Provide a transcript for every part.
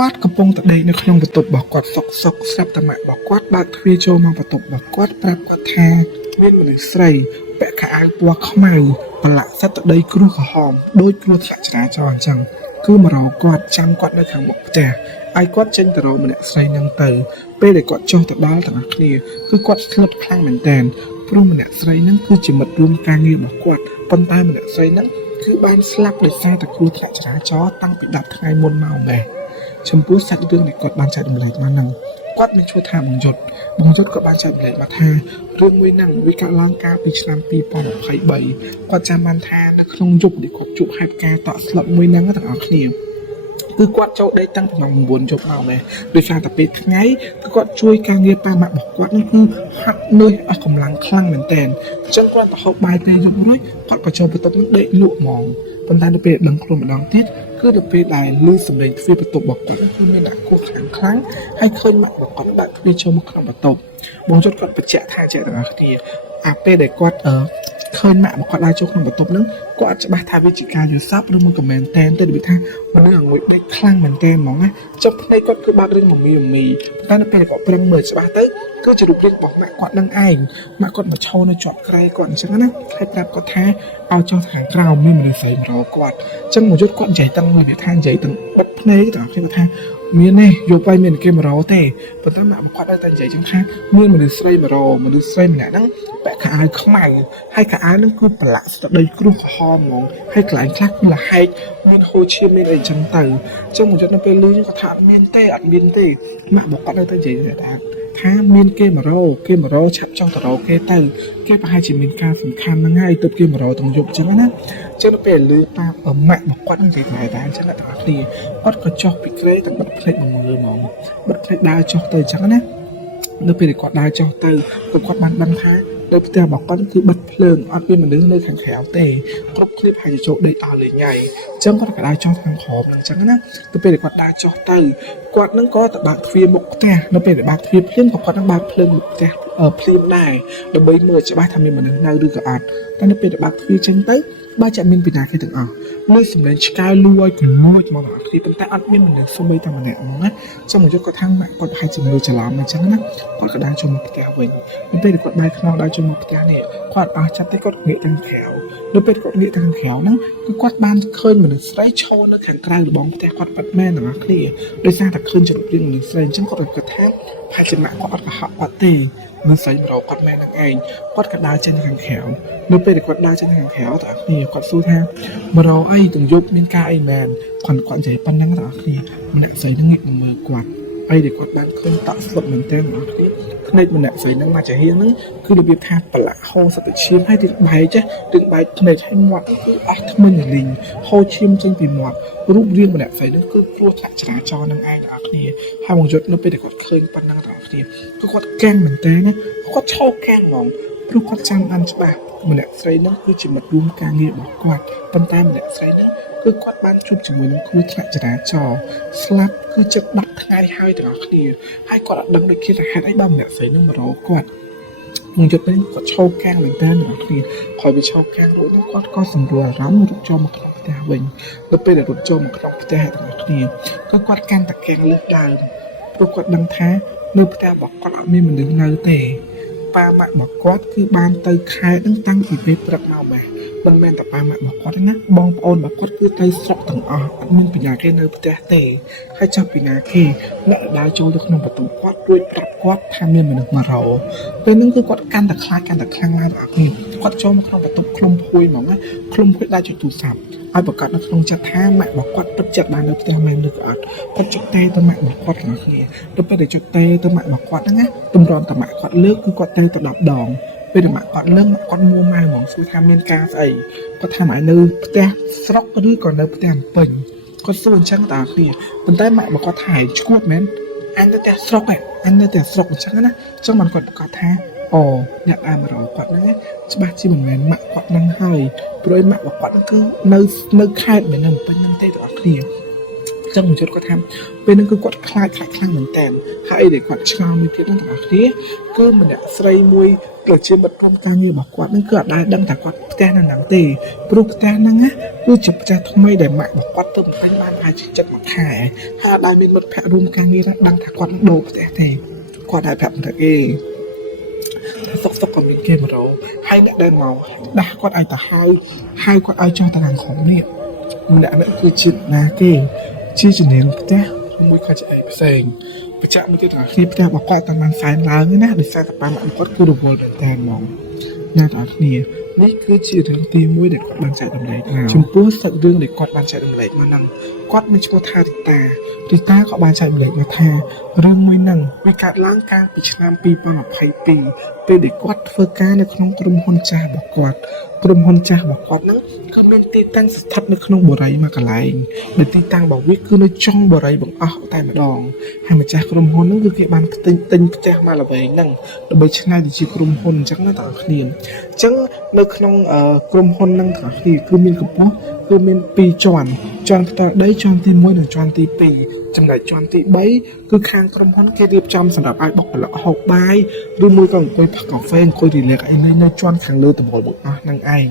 គាត់កំពុងតែដេកនៅក្នុងបន្ទប់របស់គាត់សុកស្រាប់តែម៉ាក់របស់គាត់បើកទ្វារចូលមកបន្ទប់របស់គាត់ប្រាប់គាត់ថាមានមនុស្សស្រីពាក់ខោអាវពណ៌ខ្មៅប្រឡាក់សិតទៅដីគ្រោះក្រហមដោយគ្រោះថ្នាក់ចរាចរណ៍អញ្ចឹងគឺមករកគាត់ចាំគាត់នៅខាងមុខផ្ទះហើយគាត់ចេញទៅរកម្នាក់ស្រីនឹងទៅពេលដែលគាត់ចុះទៅដល់ទាំងអស់គ្នាគឺគាត់ស្លុតខ្លាំងមែនទែនព្រោះម្នាក់ស្រីនឹងគឺជាមិត្តរួមការងាររបស់គាត់ប៉ុន្តែម្នាក់ស្រីនឹងគឺបានស្លាប់ដោយសារតែគ្រោះថ្នាក់ចរាចរណ៍តាំងពី10ថ្ងៃមុនមកម្លេះចំពោះសាច់រឿងដែលគាត់បានចែករំលែកមកហ្នឹងគាត់មានឈ្មោះថាបងយុទ្ធក៏បានចែករំលែកមកថារឿងមួយហ្នឹងវាកើតឡើងកាលពីឆ្នាំ2023គាត់ចាំបានថានៅក្នុងយប់ដែលគាត់ជួបហេតុការណ៍តក់ស្លុតមួយហ្នឹងទាំងអស់គ្នាគឺគាត់ចូលដេកតាំងពីម៉ោង9យប់មកដែរដោយសារតែពេលថ្ងៃគឺគាត់ជួយការងារប៉ាម៉ាក់របស់គាត់ហ្នឹងគឺហាត់នឿយអស់កម្លាំងខ្លាំងមែនទែនអញ្ចឹងគាត់ទៅហូបបាយពេលយប់រួចគាត់ក៏ចូលបន្ទប់នឹងដេកលក់ហ្មងប៉ុន្តែនៅពេលដឹងខ្លួនម្ដងទៀតគឺទៅពេលដែលលឺសំឡេងទ្វារបន្ទប់របស់គាត់គឺមានដាក់គោះខ្លាំងហើយឃើញម៉ាក់របស់គាត់បើកទ្វារចូលមកក្នុងបន្ទប់បងជុតគាត់បញ្ជាក់ថាចេះទាំងអស់គ្នាអាពេលដែលគាត់ឃើញម៉ាក់របស់គាត់ដើរចូលក្នុងបន្ទប់ហ្នឹងគាត់អត់ច្បាស់ថាវាជាការយល់សប្តិឬមកក៏មែនតែនទៅនិយាយថាមនុស្សអង្គុយដេកខ្លាំងមែនតែនហ្មងណាចុះភ្នែកគាត់គឺបើករឿងមមីប៉ុន្តែនៅពេលគាត់ប្រឹងមើលច្បាស់ទៅគឺជារូបរាងរបស់ម៉ាក់គាត់នឹងឯងម៉ាក់គាត់មកឈរនៅជាប់ក្រែគាត់អញ្ចឹងណាហើយប្រាប់គាត់ថាឲ្យចុះខាងក្រៅមានមនុស្សស្រីមករកគាត់អញ្ចឹងមកយុទ្ធគាត់និយាយទាំងមួយវាថានិយាយទាំងបិទភ្នែកទាំងគេថាមានទេយកไปមានគេមករកទេប៉ុន្តែម៉ាក់គាត់តែនិយាយចឹងថាមានមនុស្សស្រីមករកមនុស្សស្រីម្នាក់ហ្នឹងពាក់ខោអាវខ្មៅហើយខោអាវហ្នឹងគឺប្រឡាក់ស្ទដីគ្រោះក្រហមហ្មងហើយកន្លែងខ្លះគឺលហែកមានហូរឈាមមានអីចឹងទៅអញ្ចឹងមកយុទ្ធនៅពេលលឺគាត់ថាអត់មានទេម៉ាក់គាត់នៅតែនិយាយថាមានគេមករកឆាប់ចង់ទៅរកគេទៅគេប្រហែលជាមានការសំខាន់ហ្នឹងហើយទើបគេមករកទាំងយប់ចឹងណាចឹងនៅពេលលឺប៉ាម៉ាក់របស់គាត់និយាយតែអញ្ចឹងតែគ្នាគាត់ក៏ចុះពីក្រែទាំងបិទភ្នែកមកមើលហ្មងបិទភ្នែកដើរចុះទៅអញ្ចឹងណានៅពេលគាត់ដើរចុះទៅគាត់បានដឹងថានៅផ្ទះរបស់គាត់គឺបិទភ្លើងអត់មានមនុស្សនៅខាងក្រៅទេគ្រប់គ្នាប្រហែលជាចូលដេកអស់លេងហើយអញ្ចឹងគាត់ក៏ដើរចុះខាងក្រោមហ្នឹងអញ្ចឹងណាទៅពេលគាត់ដើរចុះទៅគាត់នឹងក៏ទៅបើកទ្វារមុខផ្ទះនៅពេលដែលបើកទ្វារភ្លាមក៏គាត់នឹងបើកភ្លើងមុខផ្ទះភ្លាមដែរដើម្បីមើលច្បាស់ថាមានមនុស្សនៅឬក៏អត់តែនៅពេលដែលបើកទ្វារចេញទៅបើចាក់មានពីណាគេទាំងអស់លើសំឡេងឆ្កែលួចក៏លួចមកដល់គ្នាប៉ុន្តែអត់មានមនុស្សសូម្បីតែម្នាក់ហ្មងណាចឹងមកយកគាត់ថាម៉ាក់គាត់ប្រហែលជាមើលច្រឡំអញ្ចឹងណាគាត់ក៏ដើរចូលមកផ្ទះវិញនៅពេលគាត់ដើរខ្នងដើរចូលមកផ្ទះនេះគាត់អស់ចិត្តទេគាត់ងាកទៅខាងក្រៅនៅពេលគាត់ងាកទៅខាងក្រៅហ្នឹងគឺគាត់បានឃើញមនុស្សស្រីឈរនៅខាងក្រៅរបងផ្ទះគាត់ប៉ាត់មែនទាំងអស់គ្នាដោយសារតែឃើញចំណុចរៀងមនុស្សស្រីអញ្ចឹងគាត់គិតថាប្រហែលជាម៉ាក់គាត់អត់កុហកគាត់ទេមនុស្សស្រីមករកគាត់មែននឹងឯងគាត់ក៏ដើរចេញខាងក្រៅនៅពេលដែលគាត់ដើរចេញខាងក្រៅទាំងអស់គ្នាគាត់សួរថាមករកអីទាំងយប់មានការអីមែនគាត់និយាយប៉ុណ្ណឹងទាំងអស់គ្នាម្នាក់ស្រីនឹងងាកមកមើលគាត់អីដែលគាត់បានឃើញតក់ស្លុតមែនទែនទាំងអស់គ្នាភ្នែកម្នាក់ស្រីនឹងមកចាហៀងហ្នឹងគឺរបៀបថាប្រឡាក់ហូរសត្វឈាមហើយទឹកបែកចេះទឹកបែកភ្នែកឲ្យមាត់គឺអស់ធ្មេញរលីងហូរឈាមចេញពីមាត់រូបរាងម្នាក់ស្រីនឹងគឺគ្រោះថ្នាក់ចរាចរណ៍នឹងឯងទាំងអស់គ្នាហើយមកយុទ្ធនៅពេលដែលគាត់ឃើញប៉ុណ្ណឹងទាំងអស់គ្នាគឺគាត់កាំងមែនទែនណាគាត់ឈោកាំងហ្មងព្រោះគាត់ចាំបានច្បាស់ម្នាក់ស្រីនឹងគឺជាមិត្តរួមការងាររបស់គាត់ប៉ុន្តែម្នាក់ស្រីនឹងគឺគាត់បានជួបជាមួយនឹងគ្រោះថ្នាក់ចរាចរណ៍ស្លាប់គឺជិត10ថ្ងៃហើយទាំងអស់គ្នាហើយគាត់អត់ដឹងដូចជាហេតុអីបើម្នាក់ស្រីនឹងមករកគាត់មួយយប់នេះគាត់ឈោកាំងមែនតើទាំងអស់គ្នាហើយវាឈោកាំងរួចនោះគាត់ក៏សម្រួលអារម្មណ៍រត់ចូលមកក្នុងផ្ទះវិញនៅពេលដែលរត់ចូលមកក្នុងផ្ទះទាំងអស់គ្នាក៏គាត់កាន់តែកាំងលើសដើមព្រោះគាត់ដឹងថានៅផ្ទះរបស់គាត់អត់មានមនុស្សនៅទេប៉ាម៉ាក់របស់គាត់គឺបានទៅខែនឹងតាំងពីពេលព្រឹកមកម៉ែមិនមែនតែប៉ាម៉ាក់របស់គាត់ទេណាបងប្អូនរបស់គាត់គឺទៅស្រុកទាំងអស់អត់មានបញ្ញាគេនៅផ្ទះទេហើយចាប់ពីណាគេអ្នកដើរចូលទៅក្នុងបន្ទប់គាត់រួចប្រាប់គាត់ថាមានមនុស្សមករកពេលហ្នឹងគឺគាត់កាន់តែខ្លាចកាន់តែខ្លាំងឡើងដល់គ្នាគាត់ចូលមកក្នុងបន្ទប់ឃ្លុំភួយហ្មងណាឃ្លុំភួយដាក់ទូរស័ព្ទឲ្យប្រកាសនៅក្នុងចិត្តថាម៉ាក់របស់គាត់ទឹកចិត្តបាននៅផ្ទះមែនឬក៏អត់គាត់ចុចទេទៅម៉ាក់របស់គាត់ទាំងគ្នាទៅពេលដែលចុចទេទៅម៉ាក់របស់គាត់ហ្នឹងណាតម្រាំតែម៉ាក់គាត់លើកគឺគាត់ទៅ10ដងពេលម៉ាក់គាត់លើកម៉ាក់គាត់មួម៉ៅហ្មងសួរថាមានការស្អីគាត់ថាម៉ាក់នៅផ្ទះស្រុកឬក៏នៅផ្ទះអំពេញគាត់សួរអញ្ចឹងតាគ្នាប៉ុន្តែម៉ាក់របស់គាត់ថាឈួតមែនអញនៅផ្ទះស្រុកឯងអញនៅផ្ទះស្រុកអញ្ចឹងណាអញ្ចឹងគាត់ប្រកាសថាអូអ្នកដើរមករកគាត់ហ្នឹងច្បាស់ជាមិនមែនម៉ាក់គាត់ហ្នឹងហើយព្រោះម៉ាក់របស់គាត់ហ្នឹងគឺនៅខេត្តមែននៅពេញហ្នឹងទេបងប្អូន ចឹងមួយចិត្តគាត់ថាពេលហ្នឹងគឺគាត់ខ្លាចខ្លាំងមែនតើហើយដែលគាត់ឆ្ងល់មួយទៀតហ្នឹងទាំងអស់គ្នាគឺម្នាក់ស្រីមួយដូចជាមិត្តរួមការងាររបស់គាត់ហ្នឹងគឺអត់ដែលដឹងថាគាត់ផ្ទះនៅហ្នឹងទេព្រោះផ្ទះហ្នឹងណាគឺជាផ្ទះថ្មីដែលម៉ាក់របស់គាត់ទៅបំពេញបានប្រហែលជាចិត្តមួយខែហើយអត់ដែលមានមិត្តភក្តិរួមការងារដឹងថាគាត់នឹងដូរផ្ទះទេគាត់តែប្រាប់ថាសុកក៏មានគេមករកហើយអ្នកដែលមកដាស់គាត់ឲ្យទៅហើយគាត់ឲ្យចុះទៅខាងក្រុមនេះម្នាក់នេះគឺជាណាគេជាជំនាញផ្ទះមួយក៏ជាអីផ្សេងបច្ចៈមួយទៀតថាគ្នាផ្ទះរបស់គាត់តាមបានសែនឡើងណាដោយសារតែប៉ាម៉ាក់គាត់គឺរវល់មែនតើហ្មងណាស់ដល់គ្នានេះគឺជារឿងទី1ដែលគាត់បានចែករំលែកមកចំពោះសាច់រឿងដែលគាត់បានចែករំលែកមកហ្នឹងគាត់មានឈ្មោះថារីតាក៏បានចែករំលែកមកថារឿងមួយហ្នឹងវាកើតឡើងកាលពីឆ្នាំ2022ពេលដែលគាត់ធ្វើការនៅក្នុងក្រុមហ៊ុនចាស់របស់គាត់ហ្នឹងគឺមានទីតាំងស្ថិតនៅក្នុងបូរីមួយកន្លែងដែលទីតាំងរបស់វាគឺនៅចុងបូរីបង្អស់តែម្ដងហើយម្ចាស់ក្រុមហ៊ុនហ្នឹងគឺគេបានទិញផ្ទះមកល្វែងហ្នឹងដើម្បីឆ្នៃទៅជាក្រុមហ៊ុនអញ្ចឹងណាបងប្អូនអញ្ចឹងនៅក្នុងក្រុមហ៊ុនហ្នឹងបងប្អូនគឺមានកម្ពស់គឺមាន2ជាន់ផ្ទាល់ដីជាន់ទី1និងជាន់ទី2ចំណែកជាន់ទី3គឺខាងក្រុមហ៊ុនគេរៀបចំសម្រាប់ឲ្យបុគ្គលិកហូបបាយឬមួយក៏អង្គុយផឹកកាហ្វេអង្គុយរីឡែកអីនៅជាន់ខាងលើដំបូលមួយអស់ហ្នឹងឯង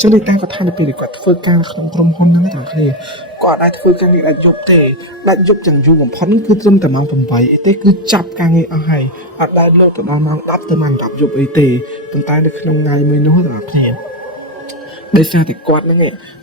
ចឹងនេះតាគាត់ថានៅពេលដែលគាត់ធ្វើការក្នុងក្រុមហ៊ុនហ្នឹងទាំងគ្នាគាត់អាចធ្វើការងារដាច់យប់ទេដាច់យប់យ៉ាងយូរបំផុតគឺត្រឹមតែម៉ោង8ទេគឺចាប់ការងារអស់ហើយអត់ដែលលើកទៅដល់ម៉ោង10ទៅម៉ោង10យប់អីទេប៉ុន្តែនៅក្នុងថ្ងៃមួយនោះទាំងគ្នាដោយសារតែគាត់ហ្នឹង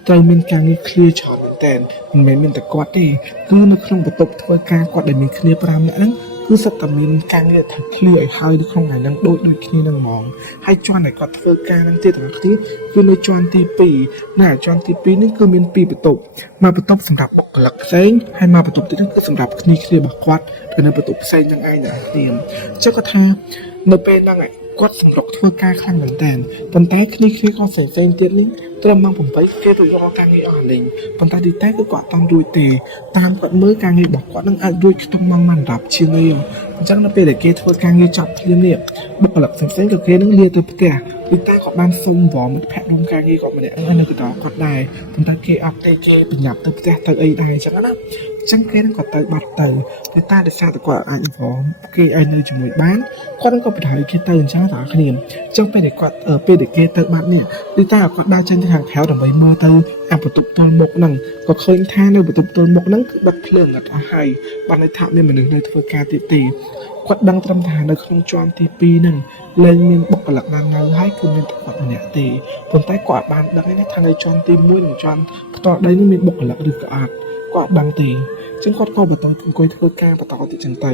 ត្រូវមានការងារឃ្លាច្រើនមែនតើមិនមែនមានតែគាត់ទេគឺនៅក្នុងបន្ទប់ធ្វើការគាត់ដែលមានគ្នា5នាក់ហ្នឹងគឺសិតតែមានការងារធ្វើឃ្លាឲ្យហើយនៅក្នុងថ្ងៃហ្នឹងដូចគ្នានឹងហ្មងហើយជាន់ដែលគាត់ធ្វើការហ្នឹងទៀតទាំងគ្នាគឺនៅជាន់ទី2ណាជាន់ទី2នេះគឺមាន2បន្ទប់មួយបន្ទប់សម្រាប់បុគ្គលិកផ្សេងហើយមួយបន្ទប់ទៀតគឺសម្រាប់គ្នារបស់គាត់ទៅនៅបន្ទប់ផ្សេងហ្នឹងឯងណាគ្នាអញ្ចឹងគាត់ថានៅពេលហ្នឹងគាត់សម្រុកធ្វើការខ្លាំងមែនតើប៉ុន្តែគ្នាក៏ផ្សេងទៀតនេះត្រឹមម៉ោង8គេទៅរកការងារអស់លេងប៉ុន្តែទីតែគឺគាត់អត់រួចទេតាមគាត់មើលការងាររបស់គាត់នឹងអាចរួចក្នុងម៉ោង10ជាងនេះអញ្ចឹងនៅពេលដែលគេធ្វើការងារចប់ភ្លាមនេះបុគ្គលិកផ្សេងក៏គេនឹងលាទៅផ្ទះទីតែគាត់បានសុំវល់មិត្តភក្តិរួមការងារគាត់ម្នាក់នៅកណ្ដាលគាត់ដែរប៉ុន្តែគេអត់ទេគេប្រញាប់ទៅផ្ទះទៅអីដែរអញ្ចឹងណាអញ្ចឹងគេនឹងគាត់ទៅបាត់ទៅតែដោយសារតែគាត់អាចវល់គេឲ្យនៅជាមួយបានគាត់នឹងក៏បដៅគេទៅអញ្ចឹងបងប្អូនអញ្ចឹងពេលដែលគាត់ពេលដែលគេទៅបាត់នេះទីតែគាត់ដើរចេញទៅខាងក្រៅដើម្បីមើលទៅអាបន្ទប់ទល់មុខហ្នឹងក៏ឃើញថានៅបន្ទប់ទល់មុខហ្នឹងគឺបិទភ្លើងអត់អស់ហើយបានន័យថាមានមនុស្សនៅធ្វើការទៀតទេគាត់ដឹងត្រឹមថានៅក្នុងជាន់ទី2ហ្នឹងលែងមានបុគ្គលិកណានៅហើយគឺមានតែគាត់ម្នាក់ទេប៉ុន្តែគាត់បានដឹងទេថានៅជាន់ទី1និងជាន់ផ្ទាល់ដីនេះមានបុគ្គលិកឬក៏អត់គាត់ដឹងទេចឹងគាត់ក៏បន្តអង្គុយធ្វើការបន្តទៀតចឹងទៅ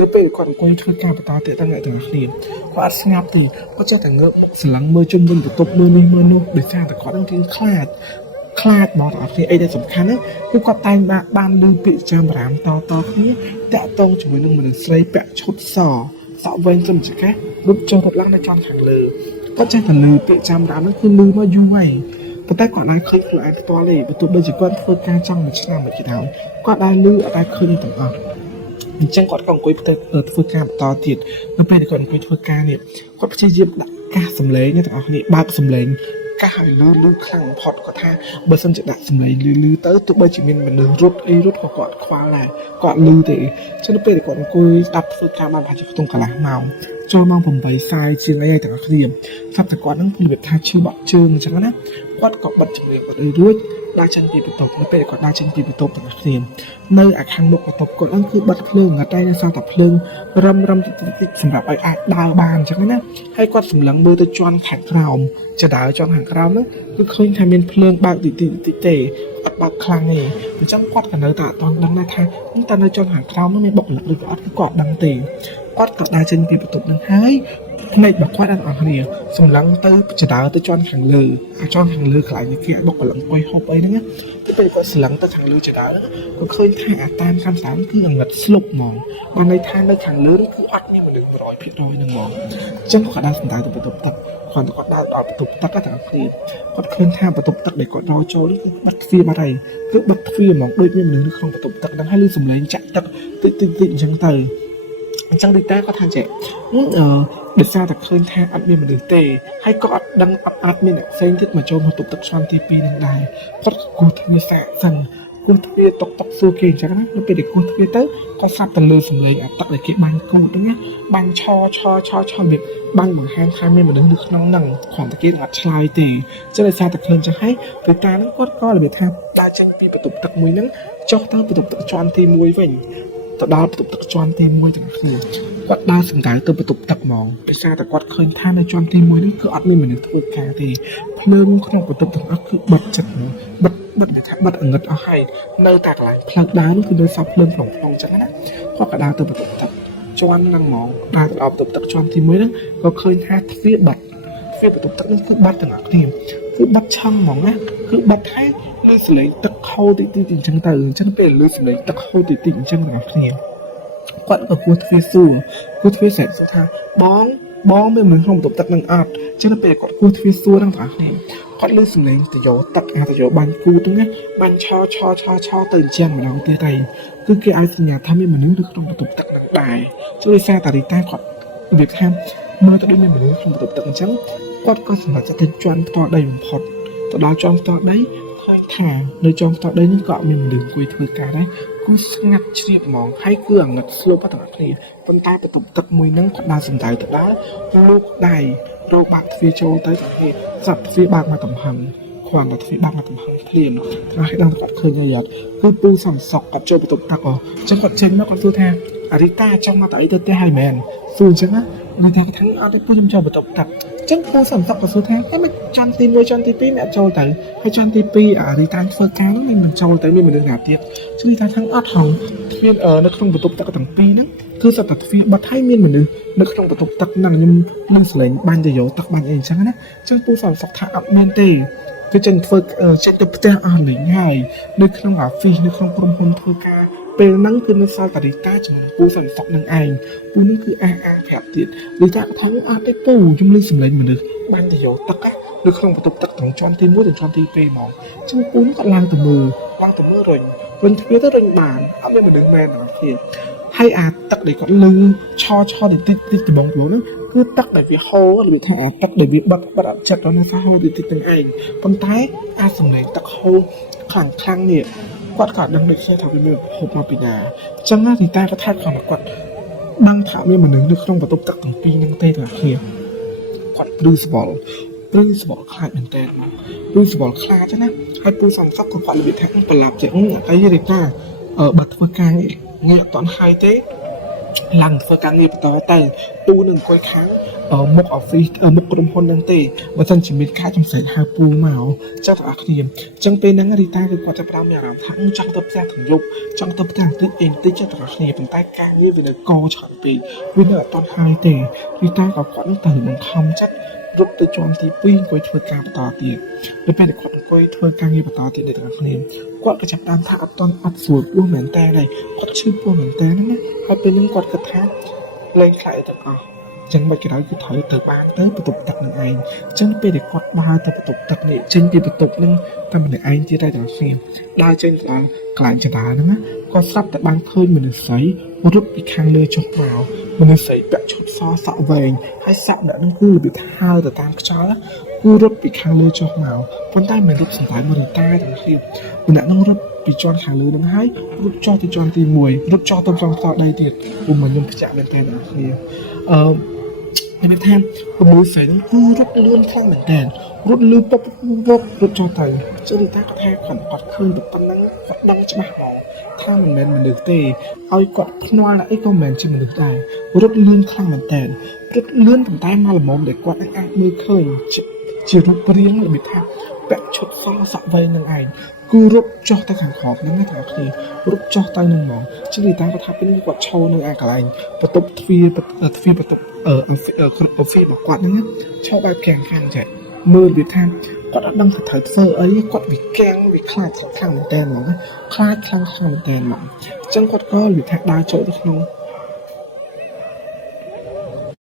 នៅពេលគាត់អង្គុយធ្វើការបន្តទៀតទាំងអ្នកទាំងគ្នាគាត់អត់ស្ងាប់ទេគាត់ចេះតែងើបស្រឡឹងមើលជុំវិញបន្ទប់មើលនេះមើលនោះដោយសារតែគាត់នឹងរៀងខ្លាចបងប្អូនអីដែលសំខាន់គឺគាត់តែងបានឮពាក្យចាំរាមតគ្នាតាក់ទងជាមួយនឹងមនុស្សស្រីពាក់ឈុតសក់វែងចំចកេះរូបចុះរត់ឡើងនៅចំខាងលើគាត់ចេះតែឮពាក្យចាំរាមហ្នឹងគឺឮមកយូរហើយប៉ុន្តែគាត់អាចឃើញខ្លួនឯងផ្ទាល់ទេបន្ទាប់ដូចជាគាត់ធ្វើការចង់មួយឆ្នាំមួយឆ្នាំគាត់អាចឮអត់អាចឃើញទាំងអស់អញ្ចឹងគាត់ក៏អង្គុយធ្វើការបន្តទៀតនៅពេលដែលគាត់អង្គុយធ្វើការនេះគាត់ព្យាយាមដាក់កាសសម្លេងទាំងអស់គ្នាបើកសម្លេងកាសឲ្យលឺខ្លាំងបំផុតគាត់ថាបើសិនជាដាក់សម្លេងលឺទៅទោះបីជាមានមនុស្សរត់ក៏គាត់ខ្វល់ដែរគាត់លឺទេចឹងនៅពេលដែលគាត់អង្គុយស្ដាប់ធ្វើការបានប្រហែលជាខ្ទង់កន្លះម៉ោងចូលម៉ោង8:40ជាងអីទាំងអស់គ្នាស្រាប់តែគាត់នឹងនិយាយថាឈឺបាក់ជើងអញ្ចឹងណាគាត់ក៏បិទចម្រៀងបាត់រួចដើរចេញពីបន្ទប់នៅពេលគាត់ដើរចេញពីបន្ទប់ទាំងអស់គ្នានៅខាងមុខបន្ទប់គាត់ហ្នឹងគឺបិទភ្លើងតែនៅសល់តែភ្លើងរឹមតិចសម្រាប់ឲ្យអាចដើរបានអញ្ចឹងណាហើយគាត់សម្លឹងមើលទៅជាន់ខាងក្រោមចដើរជាន់ខាងក្រោមហ្នឹងគឺឃើញថាមានភ្លើងបើកតិចទេអត់បើកខ្លាំងទេអញ្ចឹងគាត់ក៏នៅតែអត់ដឹងដែរថាតើនៅជាន់ខាងក្រោមហ្នឹងមានបុគ្គលិកឬក៏អត់គឺគាត់ដឹងទេគាត់ក៏ដើរចេញពីបន្ទប់ហ្នឹងហើយភ្នែករបស់គាត់អត់អស់គ្នាសម្លឹងទៅចដើរទៅជាន់ខាងលើជាន់ខាងលើខ្លាញ់គេបុគ្គលិកអង្គុយហូបអីហ្នឹងទៅពេលគាត់សម្លឹងទៅខាងលើចដើរហ្នឹងគាត់ឃើញថាអាតាមកម្មសាមគឺងឹតស្លុបហ្មងបានន័យថានៅខាងលើគឺអត់មានមនុស្ស 100% ហ្នឹងហ្មងអញ្ចឹងគាត់ដើរសម្ដៅទៅបន្ទប់ទឹកគាត់ដើរដល់បន្ទប់ទឹកតែគាត់ឃើញថាបន្ទប់ទឹកដែលគាត់រកចូលគឺបាត់ទ្វារបាត់ហើយគឺបាត់ទ្វារហ្មងដូចមានមនុស្សនៅក្នុងបន្ទប់ទឹកហ្នឹងហើយឮសំឡេងចាក់ទឹកតិចអញ្ចឹងទៅអញ្ចឹងដូចតែគាត់ថាចេះដោយសារតែឃើញថាអត់មានមនុស្សទេហើយក៏អត់ដឹងអត់មានអ្នកផ្សេងទៀតមកចូលបន្ទប់ទឹកชั้นទី2នឹងដែរគាត់គូរធ្វើសាកសិន គោះទ្វារតុកសួរគេអញ្ចឹងណានៅពេលដែលគោះទ្វារទៅគាត់ស្រាប់តែលើសំឡេងអាទឹកដែលគេបាញ់គោទៅណាបាញ់ឆវាបាញ់បង្ហាញថាមានមនុស្សនៅក្នុងហ្នឹងគ្រាន់តែគេអត់ឆ្លើយទេចឹងដោយសារតែឃើញចឹងហើយពេលតាហ្នឹងគាត់ក៏របៀបថាតាចេញពីបន្ទប់ទឹកមួយហ្នឹងចុះទៅបន្ទប់ទឹកជាន់ទី1វិញទៅដល់បន្ទប់ទឹកជាន់ទី1ទាំងគ្នាគាត់ដើរសម្ដៅទៅបន្ទប់ទឹកហ្មងដោយសារតែគាត់ឃើញថានៅជាន់ទី1ហ្នឹងគឺអត់មានមនុស្សធ្វើការទេភ្លើងក្នុងបន្ទប់ទាំងអស់គឺបិទជិតបិទថាបិទអង្កត់អស់ហើយនៅតែកន្លែងផ្លូវដើរនោះគឺនៅសល់ភ្លើងក្នុងអញ្ចឹងណាគាត់ក៏ដើរទៅបន្ទប់ទឹកជាន់ហ្នឹងហ្មងដើរទៅដល់បន្ទប់ទឹកជាន់ទី1ហ្នឹងក៏ឃើញថាទ្វារបិទបន្ទប់ទឹកហ្នឹងគឺបិទទាំងអស់គ្នាគឺបិទឆឹងហ្មងណាគឺបិទហើយលើសលេងទឹកហូរតិចអញ្ចឹងទៅអញ្ចឹងពេលលើសលេងទឹកហូរតិចអញ្ចឹងទាំងអស់គ្នាគាត់ក៏គួរទ្វារសួរស្រែកសួរថាបងមានមនុស្សក្នុងបន្ទប់ទឹកនឹងអត់អញ្ចឹងពេលគាត់គួរទ្វារសួរទាំងអស់គ្នាគាត់លើសំឡេងតយោទឹកតយោបាញ់គូទៅណាបាញ់ឆោទៅអញ្ចឹងម្ដងទៀតហើយគឺគេឲ្យសញ្ញាថាមានមនុស្សនៅក្នុងបន្ទប់ទឹកនឹងដែរជួយសារតារីតាគាត់របៀបថាមើលទៅដូចមានមនុស្សក្នុងបន្ទប់ទឹកអញ្ចឹងគាត់ក៏សម្រេចទៅជន់ផ្ទាល់ដីបំផុតទៅដល់ជន់ផ្ទាល់ដីឃើញថានៅជន់ផ្ទាល់ដីនេះក៏មានមនុស្សអង្គុយធ្វើការដែរគូស្ងាត់ជ្រាបហ្មងហើយគឺអាងឹតស្លុបទាំងអស់គ្នាប៉ុន្តែបន្ទប់ទឹកមួយហ្នឹងគាត់ដើរសំដៅទៅដល់លោកដៃរោបាក់ទ្វារចូលទៅទៅសាប់ទ្វារបាក់មកតំហឹងគ្រាន់តែទ្វារបាក់មកតំហឹងភ្លាមហើយដល់គាត់ឃើញហើយគឺពូសំសក់គាត់ចូលបន្ទប់ទឹកអញ្ចឹងគាត់ចេញមកគាត់សួរថាអារីតាចង់មកទៅអីទៅផ្ទះហើយមែនសួរអញ្ចឹងណានៅតែគាត់ថាអត់ទេពូខ្ញុំចូលបន្ទប់ទឹកអញ្ចឹងពូសំសក់គាត់សួរថាហេមិនចន់ទី1ចន់ទី2អ្នកចូលទៅហើយចន់ទី2អារីតាធ្វើការនេះមិនចូលទៅមានមនុស្សណាទៀតជួយថាថាអត់ហងទ្វារនៅក្នុងបន្ទប់ទឹកទាំងពីរហ្នឹងគឺសត្វតែទ្វារបិទហើយមានមនុស្សនៅក្នុងបន្ទប់ទឹកហ្នឹងខ្ញុំនឹងសលេងបាញ់ទៅយកទឹកបាញ់អីអញ្ចឹងណាអញ្ចឹងពូសំសក់ថាអត់មែនទេគឺចេញធ្វើចេញទៅផ្ទះអស់លេងហើយនៅក្នុងអាហ្វីសនៅក្នុងក្រុមហ៊ុនធ្វើការពេលហ្នឹងគឺនៅសាលតារីតាជាមួយពូសំសក់នឹងឯងពូនេះគឺអះអាងប្រាប់ទៀតរីតាថាអត់ទេពូខ្ញុំលើសំឡេងមនុស្សបាញ់ទៅយកទឹកនៅក្នុងបន្ទប់ទឹកទាំងជាន់ទី1ទាំងជាន់ទី2ហ្មងអញ្ចឹងពូនេះក៏ឡើងទៅមើលរុញទ្វារទៅរុញបានអត់មានមនុស្សមែនទាំងអស់គ្នាហើយអាទឹកដែលគាត់លឺឆតិចត្បូងហ្នឹងគឺទឹកដែលវាហូរឬថាអាទឹកដែលវាបិទអត់ចិត្តដល់នៅសហូរតិចទាំងឯងប៉ុន្តែអាសំឡេងទឹកហូរខ្លាំងនេះគាត់ក៏ដឹងដូចគ្នាថាវាមានហូរមកពីណាអញ្ចឹងណាទីតាគាត់ថាគាត់ដឹងថាមានមនុស្សនៅក្នុងបន្ទប់ទឹកទាំងពីរហ្នឹងទេទាំងគ្នាគាត់ព្រឺស្បល់ខ្លាចមែនតើព្រឺស្បល់ខ្លាចណាហើយពូសំសក់ក៏គាត់របៀបថាប្រឡាប់ចឹងអីរីតាបើធ្វើការងារអត់តន់ហើយទេឡើងធ្វើការងារបន្តទៅពូនឹងអង្គុយខាងមុខអอฟហ្វិសមុខក្រុមហ៊ុនហ្នឹងទេបើមិនជាមានការចំសែកហៅពូមកចង់ទាំងអស់គ្នាអញ្ចឹងពេលហ្នឹងរីតាគឺគាត់ចាប់ផ្ដើមមានអារម្មណ៍ថាចង់ទៅផ្ទះទាំងយប់ចង់ទៅផ្ទះតិចចង់ទាំងអស់គ្នាប៉ុន្តែការងារវានៅកោច្រើនពេកវានៅអត់តន់ហើយទេរីតាក៏គាត់នឹងទៅបង្ខំចិត្តរត់ទៅជាន់ទី2អង្គុយធ្វើការបន្តទៀតពេលពេលគាត់អង្គុយធ្វើការងារបន្តទៀតទាំងអស់គ្នាគាត់ក៏ចាប់ផ្ដើមថាអត់ស្រួលពោះមែនតើហើយគាត់ឈឺពោះមែនតើណាហើយពេលហ្នឹងគាត់គិតថាលែងខ្លាចទាំងអស់ចឹងមិនក្រោយគឺត្រូវទៅបានទៅបន្ទប់ទឹកនឹងឯងអញ្ចឹងពេលដែលគាត់ដើរទៅបន្ទប់ទឹកនេះចេញពីបន្ទប់នឹងតែម្នាក់ឯងទៀតតែទាំងស្ងៀមដើរចេញទៅដល់កន្លែងចតាហ្នឹងគាត់ស្រាប់តែបានឃើញមនុស្សស្រីរត់ពីខាងលើចុះមកមនុស្សស្រីពាក់ឈុតសសក់វែងហើយសក់អ្នកហ្នឹងគឺរបៀបថាហើរទៅតាមខ្យល់គឺរត់ពីខាងលើចុះមកប៉ុន្តែមិនរូបសម្ដែងមកតែទាំងស្ងៀមម្នាក់ហ្នឹងរត់ពីជាន់ខាងលើហ្នឹងហើយរត់ចុះទៅជាន់ទី1រត់ចុះទៅtrongផ្ទៃដីទៀតពុំមិនខ្ញុំខ្ចាក់មែនតើទាំងគ្នាមានថាប្រមូលស្រីហ្នឹងគឺរត់លឿនខ្លាំងមែនតើរត់លឿនពុករត់ចុះទៅចុះរីតាគាត់ថាគាត់ឃើញតែប៉ុណ្្នឹងគាត់ដឹងច្បាស់ផងថាមិនមែនមនុស្សទេឲ្យគាត់ភ្នាល់អីក៏មិនមែនជាមនុស្សដែររត់លឿនខ្លាំងមែនតើរត់លឿនប៉ុន្តែមកល្មមដែលគាត់អាចមើលឃើញជារូបរាងរបៀបថាពាក់ឈុតសក់វែងនឹងឯងគឺរត់ចុះទៅខាងក្រោមហ្នឹងណាទាំងគ្នារត់ចុះទៅនឹងហ្មងជិះរីតាគាត់ថាពេលនេះគាត់ឈរនៅឯកន្លែងបន្ទប់ទ្វារបន្ទប់អូហ្វីរបស់គាត់ហ្នឹងឈរបែបខាងចេះមើលវាថាគាត់អត់ដឹងថាត្រូវធ្វើអីគាត់វាកាំងវាខ្លាចខ្លាំងមែនតើហ្មងខ្លាចខ្លាំងមែនតើហ្មងអញ្ចឹងគាត់ក៏និយាយថាដើរចូលទៅក្នុង